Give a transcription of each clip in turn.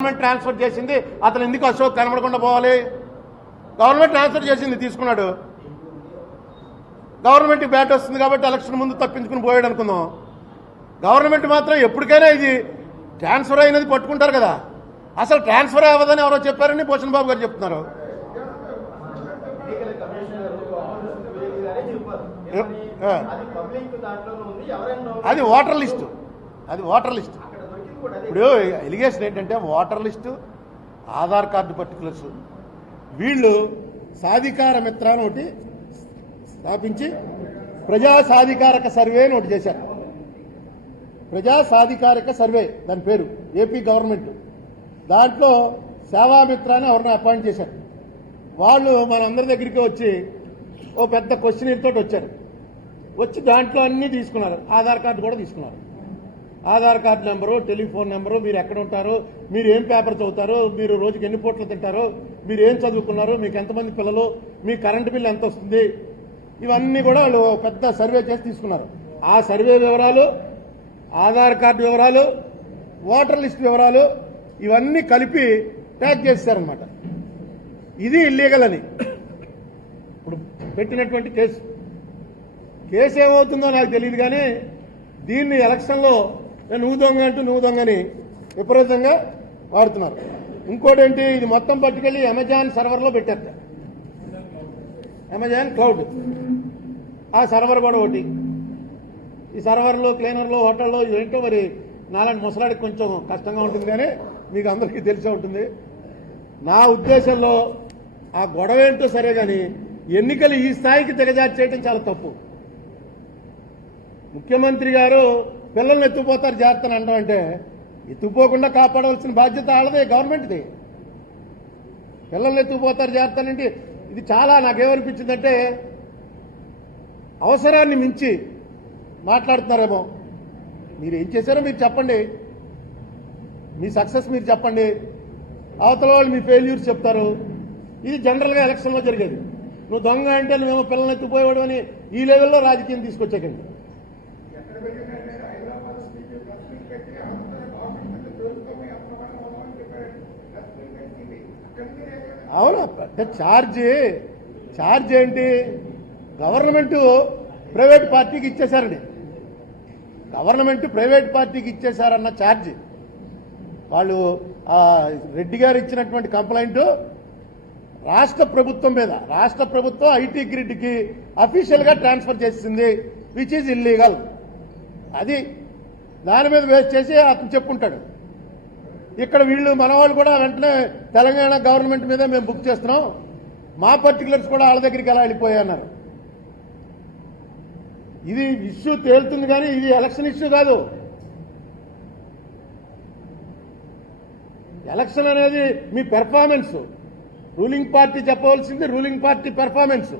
Government transfer చేసింది, అతను ఎందుకు అశోక్ కనబడకుండా పోవాలి? గవర్నమెంట్ ట్రాన్స్ఫర్ చేసింది, తీసుకున్నాడు. గవర్నమెంట్ బ్యాట్ వస్తుంది కాబట్టి ఎలక్షన్ ముందు తప్పించుకుని పోయాడు అనుకుందాం. గవర్నమెంట్ మాత్రం ఎప్పటికైనా ఇది ట్రాన్స్ఫర్ అయినది పట్టుకుంటారు కదా. అసలు ట్రాన్స్ఫర్ అవ్వదని ఎవరో చెప్పారని భూషణ్ బాబు గారు చెప్తున్నారు. అది ఓటర్ లిస్టు, అది ఓటర్ లిస్టు. ఇప్పుడు ఎలిగేషన్ ఏంటంటే voter list, Aadhaar card particulars. వీళ్ళు సాధికార మిత్ర అని ఒకటి స్థాపించి ప్రజా సాధికారక సర్వే అని ఒకటి చేశారు. ప్రజా సాధికారక సర్వే దాని పేరు, ఏపీ గవర్నమెంట్. దాంట్లో సేవామిత్ర అని ఎవరిని అపాయింట్ చేశారు. వాళ్ళు మనందరి దగ్గరికి వచ్చి ఓ పెద్ద క్వశ్చనీర్ తోటి వచ్చారు. వచ్చి దాంట్లో అన్నీ తీసుకున్నారు. ఆధార్ కార్డు కూడా తీసుకున్నారు. Aadhaar card number, telephone number, మీరు ఎక్కడ ఉంటారో, మీరు ఏం పేపర్ చదువుతారో, మీరు రోజుకి ఎన్ని పూటలు తింటారో, మీరు ఏం చదువుకున్నారో, మీకు ఎంతమంది పిల్లలు, మీ కరెంటు బిల్లు ఎంత వస్తుంది, ఇవన్నీ కూడా వాళ్ళు పెద్ద సర్వే చేసి తీసుకున్నారు. ఆ సర్వే వివరాలు, ఆధార్ కార్డు వివరాలు, ఓటర్ లిస్ట్ వివరాలు ఇవన్నీ కలిపి ట్యాగ్ చేశారనమాట. ఇది ఇల్లీగల్ అని ఇప్పుడు పెట్టినటువంటి కేసు ఏమవుతుందో నాకు తెలియదు. కానీ దీన్ని ఎలక్షన్లో నువ్వు దొంగ అంటూ నువ్వు దొంగని విపరీతంగా వాడుతున్నారు. ఇంకోటేంటి, ఇది మొత్తం పట్టుకెళ్ళి అమెజాన్ సర్వర్లో పెట్టారు. అమెజాన్ క్లౌడ్ ఆ సర్వర్ కూడా ఒకటి. ఈ సర్వర్లు, క్లీనర్లు, హోటల్లో ఏంటో మరి నాలాంటి ముసలాడికి కొంచెం కష్టంగా ఉంటుంది, కానీ మీకు అందరికీ తెలిసే ఉంటుంది. నా ఉద్దేశంలో ఆ గొడవ ఏంటో సరే, కానీ ఎన్నికలు ఈ స్థాయికి దిగజార్చేయడం చాలా తప్పు. ముఖ్యమంత్రి గారు పిల్లల్ని ఎత్తుకుపోతారు జాగ్రత్తని అంటాం అంటే, ఎత్తుకుపోకుండా కాపాడవలసిన బాధ్యత వాళ్ళదే, గవర్నమెంట్ది. పిల్లల్ని ఎత్తుకుపోతారు జాగ్రత్తనంటే ఇది చాలా నాకేమనిపించిందంటే అవసరాన్ని మించి మాట్లాడుతున్నారేమో. మీరు ఏం చేశారో మీరు చెప్పండి, మీ సక్సెస్ మీరు చెప్పండి, అవతల వాళ్ళు మీ ఫెయిల్యూర్స్ చెప్తారు. ఇది జనరల్గా ఎలక్షన్లో జరిగేది. నువ్వు దొంగ అంటే నువ్వేమో పిల్లల్ని ఎత్తుకుపోయేవాడు అని ఈ లెవెల్లో రాజకీయం తీసుకొచ్చాకండి. అవును, ఛార్జ్ ఏంటి? గవర్నమెంట్ ప్రైవేట్ పార్టీకి ఇచ్చేశారండి. గవర్నమెంట్ ప్రైవేట్ పార్టీకి ఇచ్చేశారన్న ఛార్జ్. వాళ్ళు రెడ్డి గారు ఇచ్చినటువంటి కంప్లైంట్ రాష్ట్ర ప్రభుత్వం మీద, రాష్ట్ర ప్రభుత్వం ఐటీ గ్రిడ్కి అఫీషియల్గా ట్రాన్స్ఫర్ చేసింది, విచ్ ఈజ్ ఇల్లీగల్. అది దాని మీద వేస్ట్ చేసి అతను చెప్పుకుంటాడు. ఇక్కడ వీళ్ళు మనవాళ్ళు కూడా వెంటనే తెలంగాణ గవర్నమెంట్ మీద మేము బుక్ చేస్తున్నాం, మా పర్టికులర్స్ కూడా వాళ్ళ దగ్గరికి ఎలా వెళ్ళిపోయాయి అన్నారు. ఇది ఇష్యూ తేలుతుంది, కానీ ఇది ఎలక్షన్ ఇష్యూ కాదు. ఎలక్షన్ అనేది మీ పెర్ఫార్మెన్స్. రూలింగ్ పార్టీ చెప్పవలసింది ruling party performance,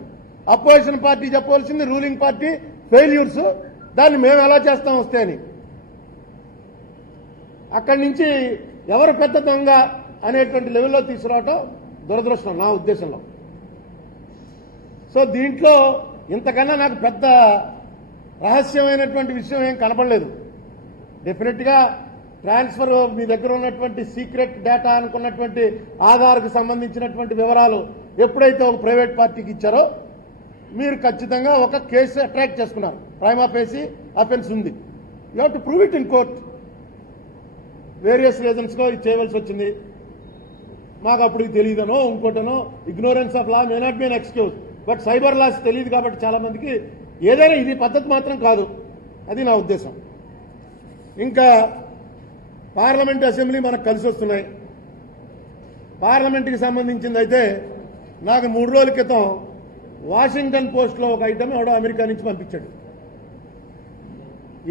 opposition party చెప్పవలసింది రూలింగ్ పార్టీ ఫెయిల్యూర్స్. దాన్ని మేము ఎలా చేస్తాం వస్తే అని. అక్కడి నుంచి ఎవరు పెద్ద దొంగ అనేటువంటి లెవెల్లో తీసుకురావటం దురదృష్టం నా ఉద్దేశంలో. సో దీంట్లో ఇంతకన్నా నాకు పెద్ద రహస్యమైనటువంటి విషయం ఏం కనపడలేదు. డెఫినెట్గా ట్రాన్స్ఫర్, మీ దగ్గర ఉన్నటువంటి సీక్రెట్ డేటా అనుకున్నటువంటి ఆధార్కు సంబంధించినటువంటి వివరాలు ఎప్పుడైతే ఒక ప్రైవేట్ పార్టీకి ఇచ్చారో మీరు ఖచ్చితంగా ఒక కేసు అట్రాక్ట్ చేసుకున్నారు. ప్రైమా ఫేసి అఫెన్స్ ఉంది. You have to prove it in court. Various రీజన్స్లో ఇది చేయవలసి వచ్చింది. మాకు అప్పుడు ఇది తెలియదనో ఇంకోటనో, ignorance of law may not be an excuse. But cyber laws తెలియదు కాబట్టి చాలామందికి ఏదైనా ఇది పద్ధతి మాత్రం కాదు. అది నా ఉద్దేశం. ఇంకా పార్లమెంట్, అసెంబ్లీ మనకు కలిసి వస్తున్నాయి. పార్లమెంట్కి సంబంధించింది అయితే నాకు 3 రోజుల క్రితం వాషింగ్టన్ పోస్ట్లో ఒక ఐటమ్ ఎవడో అమెరికా నుంచి పంపించాడు.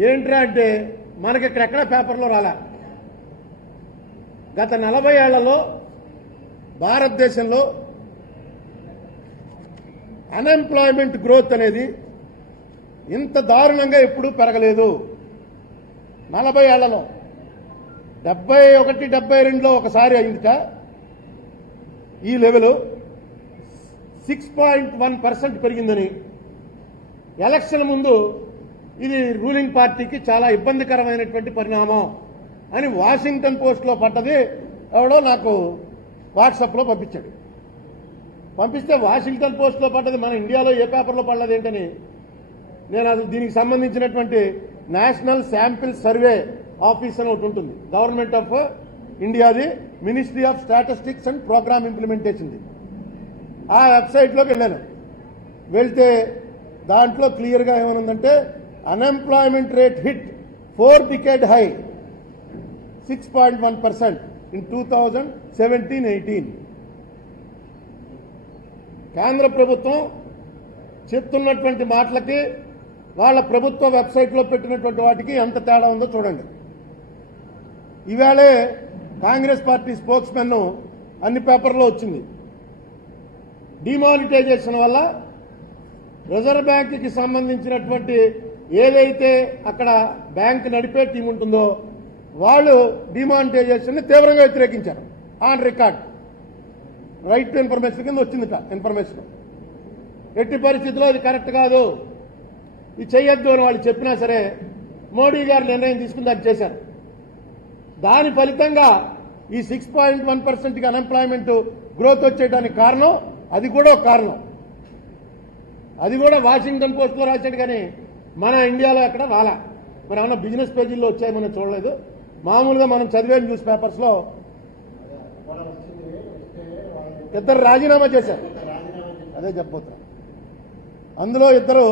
ఏంట్రా అంటే మనకి ఇక్కడెక్కడ పేపర్లో రాలా. గత 40 ఏళ్లలో భారతదేశంలో అన్ఎంప్లాయ్మెంట్ గ్రోత్ అనేది ఇంత దారుణంగా ఎప్పుడూ పెరగలేదు. 40 ఏళ్లలో 71, 72లో ఒకసారి అయిందిట ఈ లెవెల్. 6.1% పెరిగిందని. ఎలక్షన్ ముందు ఇది రూలింగ్ పార్టీకి చాలా ఇబ్బందికరమైనటువంటి పరిణామం అని వాషింగ్టన్ పోస్ట్లో పడ్డది ఎవడో నాకు వాట్సాప్లో పంపించాడు. పంపిస్తే వాషింగ్టన్ పోస్ట్లో పడ్డది, మన ఇండియాలో ఏ పేపర్లో పడలేదు ఏంటని నేను అసలు దీనికి సంబంధించినటువంటి నేషనల్ శాంపిల్ సర్వే ఆఫీస్ అని ఒకటి ఉంటుంది, గవర్నమెంట్ ఆఫ్ ఇండియాది, ministry of statistics and programme ఇంప్లిమెంటేషన్ది. ఆ వెబ్సైట్లోకి వెళ్ళాను. వెళ్తే దాంట్లో క్లియర్గా ఏమనుందంటే unemployment rate hit 4th decade high 6.1% in 2017-18. కేంద్ర ప్రభుత్వం చెప్తున్నటువంటి మాటలకి వాళ్ళ ప్రభుత్వ వెబ్సైట్లో పెట్టినటువంటి వాటికి ఎంత తేడా ఉందో చూడండి. ఈవేళే కాంగ్రెస్ పార్టీ స్పోక్స్మెన్ అన్ని పేపర్లో వచ్చింది. డిమానిటైజేషన్ వల్ల రిజర్వ్ బ్యాంక్కి సంబంధించినటువంటి ఏదైతే అక్కడ బ్యాంక్ నడిపే టీం ఉంటుందో వాళ్ళు డిమానిటైజేషన్ని తీవ్రంగా వ్యతిరేకించారు. On record right to information కింద వచ్చిందిట ఇన్ఫర్మేషన్. ఎట్టి పరిస్థితుల్లో అది కరెక్ట్ కాదు, ఇది చెయ్యొద్దు అని వాళ్ళు చెప్పినా సరే మోడీ గారు నిర్ణయం తీసుకుని దాన్ని చేశారు. దాని ఫలితంగా ఈ 6.1%కి అన్ఎంప్లాయ్మెంట్ గ్రోత్ వచ్చేయడానికి కారణం అది కూడా ఒక కారణం. అది కూడా వాషింగ్టన్ పోస్ట్లో రాశాడు కానీ మన ఇండియాలో ఎక్కడ రాలా. మరి ఏమన్నా బిజినెస్ పేజీల్లో వచ్చాయి మనం చూడలేదు. మామూలుగా మనం చదివే న్యూస్ పేపర్స్లో ఇద్దరు రాజీనామా చేశారు, అదే చెప్పబోతున్నా. అందులో ఇద్దరు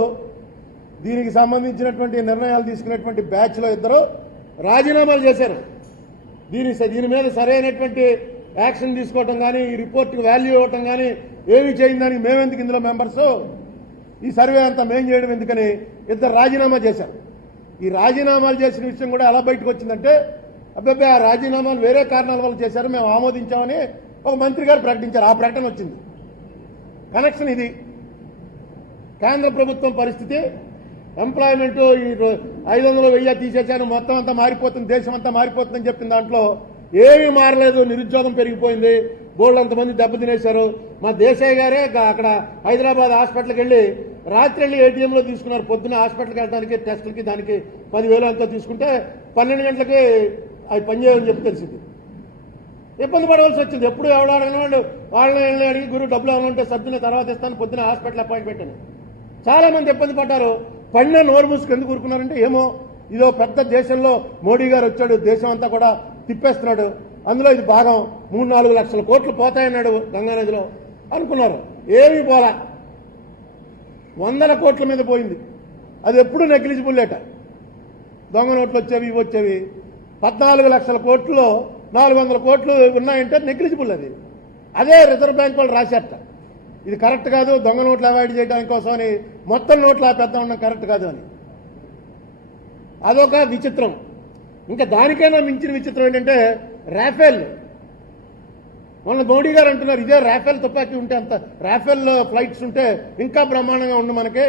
దీనికి సంబంధించినటువంటి నిర్ణయాలు తీసుకునేటువంటి బ్యాచ్లో ఇద్దరు రాజీనామాలు చేశారు. దీని మీద సరైనటువంటి యాక్షన్ తీసుకోవటం కానీ ఈ రిపోర్ట్కి వాల్యూ ఇవ్వటం కానీ ఏమి చేయిందని మేమెందుకు ఇందులో మెంబర్స్, ఈ సర్వే అంతా మేం చేయడం ఎందుకని ఇద్దరు రాజీనామా చేశారు. ఈ రాజీనామాలు చేసిన విషయం కూడా ఎలా బయటకు వచ్చిందంటే అబ్బాయి ఆ రాజీనామాలు వేరే కారణాల వల్ల చేశారు, మేము ఆమోదించామని ఒక మంత్రి గారు ప్రకటించారు. ఆ ప్రకటన వచ్చింది. కనెక్షన్ ఇది. కేంద్ర ప్రభుత్వం పరిస్థితి ఎంప్లాయ్మెంట్ ఈ 500 1000 తీసేశాను, మొత్తం అంతా మారిపోతుంది, దేశం అంతా మారిపోతుందని చెప్పిన దాంట్లో ఏమీ మారలేదు. నిరుద్యోగం పెరిగిపోయింది, బోర్డు అంతమంది దెబ్బతినేశారు. మా దేశాయ్ గారే అక్కడ హైదరాబాద్ హాస్పిటల్కి వెళ్ళి రాత్రి వెళ్ళి ఏటీఎంలో తీసుకున్నారు. పొద్దున్న హాస్పిటల్కి వెళ్ళడానికి టెస్టులకి దానికి 10,000 అంతా తీసుకుంటే 12 గంటలకి అవి పనిచేయని చెప్పి తెలిసింది. ఇబ్బంది పడవలసి వచ్చింది. ఎప్పుడు ఎవడు అడగని వాళ్ళు వాళ్ళని అడిగి గురువు డబ్బులు ఏమైనా ఉంటే సర్దున తర్వాత ఇస్తాను, పొద్దున హాస్పిటల్ అపాయింట్మెంట్ అని. చాలా మంది ఇబ్బంది పడ్డారు. పడిన నోరు మూసుకు ఎందుకు ఊరుకున్నారంటే ఏమో ఇదో పెద్ద దేశంలో మోడీ గారు వచ్చాడు, దేశం అంతా కూడా తిప్పేస్తున్నాడు, అందులో ఇది భాగం 3-4 లక్షల కోట్లు పోతాయన్నాడు గంగానదిలో అనుకున్నారు. ఏమీ పోలా, 100 కోట్ల మీద పోయింది. అది ఎప్పుడు నెగ్లిజిబుల్ లేట. దొంగ నోట్లు వచ్చేవి ఇవి వచ్చేవి. 14 లక్షల కోట్లలో 400 కోట్లు ఉన్నాయంటే నెగ్లిజిబుల్. అది అదే రిజర్వ్ బ్యాంక్ వాళ్ళు రాశారట, ఇది కరెక్ట్ కాదు, దొంగ నోట్లు అవాయిడ్ చేయడానికి కోసమని మొత్తం నోట్లు పెద్ద ఉండడం కరెక్ట్ కాదు అని. అదొక విచిత్రం. ఇంకా దానికైనా మించిన విచిత్రం ఏంటంటే రాఫెల్. మొన్న మోడీ గారు అంటున్నారు ఇదే రాఫెల్ తుపాకీ ఉంటే అంత రాఫెల్ ఫ్లైట్స్ ఉంటే ఇంకా బ్రహ్మాండంగా ఉండు మనకి.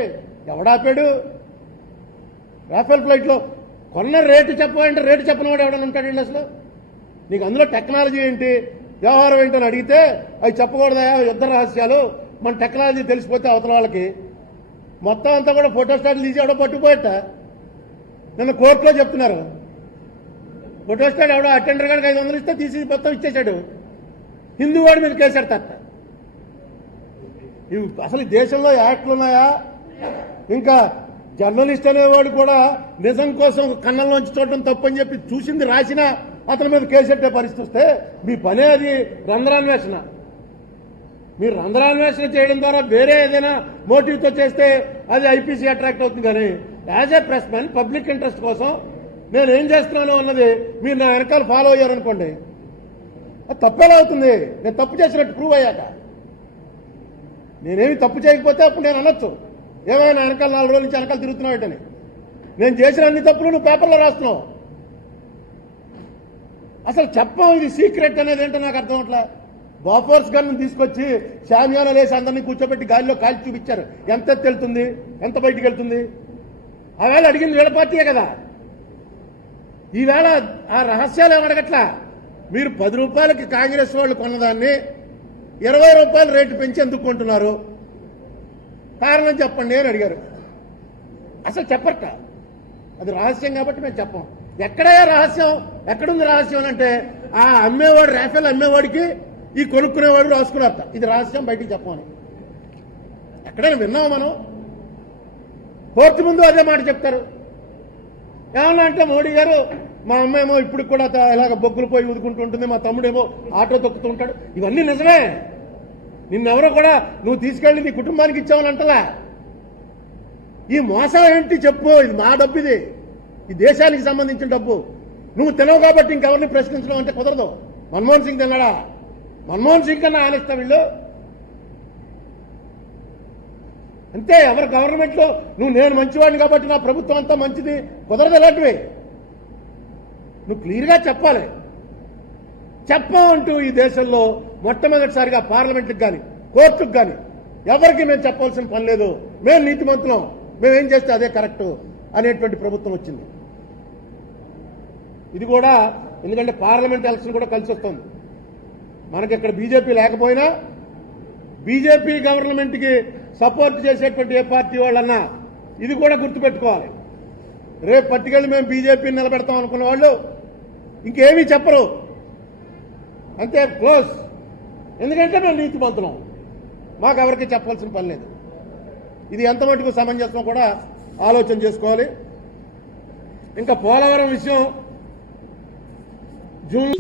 ఎవడాపాడు? రాఫెల్ ఫ్లైట్లో కొన్న రేటు చెప్పాలంటే రేటు చెప్పని వాడు ఎవడన్నా ఉంటాడు వీళ్ళు అసలు? నీకు అందులో టెక్నాలజీ ఏంటి, వ్యవహారం ఏంటని అడిగితే అవి చెప్పకూడదా, యుద్ధ రహస్యాలు, మన టెక్నాలజీ తెలిసిపోతే అవతల వాళ్ళకి. మొత్తం అంతా కూడా ఫోటోస్టాట్లు తీసి ఎవడో పట్టుకుపోయట. నిన్న కోర్టులో చెప్తున్నారు ఫోటోస్టాట్ ఎవడో అటెండర్ గారికి 500 ఇస్తే తీసి మొత్తం ఇచ్చేశాడు. హిందూ వాడి మీద కేసాడు తట్ట. ఇవి అసలు ఈ దేశంలో యాక్ట్లు ఉన్నాయా? ఇంకా జర్నలిస్ట్ అనేవాడు కూడా నిజం కోసం కన్నంలోంచి చూడటం తప్పని చెప్పి చూసింది రాసినా అతని మీద కేసెట్టే పరిస్థితి వస్తే మీ పనే అది రంధ్రాన్వేషణ. మీరు రంధ్రాన్వేషణ చేయడం ద్వారా వేరే ఏదైనా మోటివ్తో చేస్తే అది ఐపీసీ అట్రాక్ట్ అవుతుంది. కానీ as a press man public interest కోసం నేను ఏం చేస్తున్నాను అన్నది మీరు నా వెనకాల ఫాలో అయ్యారనుకోండి, అది తప్పేలా అవుతుంది. నేను తప్పు చేసినట్టు ప్రూవ్ అయ్యాక. నేనేమి తప్పు చేయకపోతే అప్పుడు నేను అనొచ్చు ఏమైనా నా వెనకాల 4 రోజుల నుంచి వెనకాల తిరుగుతున్నావు. నేను చేసిన అన్ని తప్పులు నువ్వు పేపర్లో రాస్తున్నావు. అసలు చెప్పం ఇది సీక్రెట్ అనేది ఏంటో నాకు అర్థం అవట్లే. బాఫోర్స్ గన్ను తీసుకొచ్చి శామ్యాన వేసి అందరినీ కూర్చోబెట్టి గాలిలో కాల్చి చూపించారు. ఎంత వెళ్తుంది, ఎంత బయటికి వెళ్తుంది. ఆవేళ అడిగింది వీళ్ళ పార్టీయే కదా. ఈవేళ ఆ రహస్యాలు ఏమడగట్లా. మీరు 10 రూపాయలకి కాంగ్రెస్ వాళ్ళు కొన్నదాన్ని 20 రూపాయలు రేటు పెంచి ఎందుకు కొంటున్నారు, కారణం చెప్పండి అని అడిగారు. అసలు చెప్పట. అది రహస్యం కాబట్టి మేము చెప్పం. ఎక్కడయ్యా రహస్యం? ఎక్కడుంది రహస్యం అంటే ఆ అమ్మేవాడు రాఫెల్ అమ్మేవాడికి ఈ కొనుక్కునేవాడు రాసుకున్నారట. ఇది రహస్యం బయటికి చెప్పమని ఎక్కడైనా విన్నాము మనం? కోర్టు ముందు అదే మాట చెప్తారు. ఏమన్నా అంటే మోడీ గారు మా అమ్మ ఏమో ఇప్పుడు కూడా ఇలాగ బొగ్గులు పోయి ఊదుకుంటూ ఉంటుంది, మా తమ్ముడేమో ఆటో తొక్కుతూ ఉంటాడు. ఇవన్నీ నిజమే. నిన్నెవరో కూడా నువ్వు తీసుకెళ్ళి నీ కుటుంబానికి ఇచ్చావని అంటలా. ఈ మోసం ఏంటి చెప్పు? ఇది మా డబ్బు, ఇది ఈ దేశానికి సంబంధించిన డబ్బు. నువ్వు తినవు కాబట్టి ఇంకెవరిని ప్రశ్నించడం అంటే కుదరదు. మన్మోహన్ సింగ్ తిన్నాడా? మన్మోహన్ సింగ్ కన్నా ఆనేస్తా వీళ్ళు అంతే. ఎవరు గవర్నమెంట్లో నువ్వు నేను మంచివాడిని కాబట్టి నా ప్రభుత్వం అంతా మంచిది కుదరదు. ఇలాంటివి నువ్వు క్లియర్గా చెప్పాలి. చెప్పమంటూ ఈ దేశంలో మొట్టమొదటిసారిగా పార్లమెంట్కి కానీ కోర్టుకు కానీ ఎవరికి మేము చెప్పాల్సిన పని లేదు. మేము నీతిమంతులం, మేమేం చేస్తే అదే కరెక్టు అనేటువంటి ప్రభుత్వం వచ్చింది. ఇది కూడా ఎందుకంటే పార్లమెంట్ ఎలక్షన్ కూడా కలిసి వస్తుంది. మనకి ఇక్కడ బీజేపీ లేకపోయినా బీజేపీ గవర్నమెంట్కి సపోర్ట్ చేసేటువంటి ఏ పార్టీ వాళ్ళన్నా ఇది కూడా గుర్తుపెట్టుకోవాలి. రేపు పట్టుకెళ్ళి మేము బీజేపీని నిలబెడతాం అనుకున్న వాళ్ళు ఇంకేమీ చెప్పరు, అంతే, క్లోజ్. ఎందుకంటే మేము నీతిమంతులం, మాకు ఎవరికి చెప్పాల్సిన పని లేదు. ఇది ఎంత మటుకు సమంజసం కూడా ఆలోచన చేసుకోవాలి. ఇంకా పోలవరం విషయం జూన్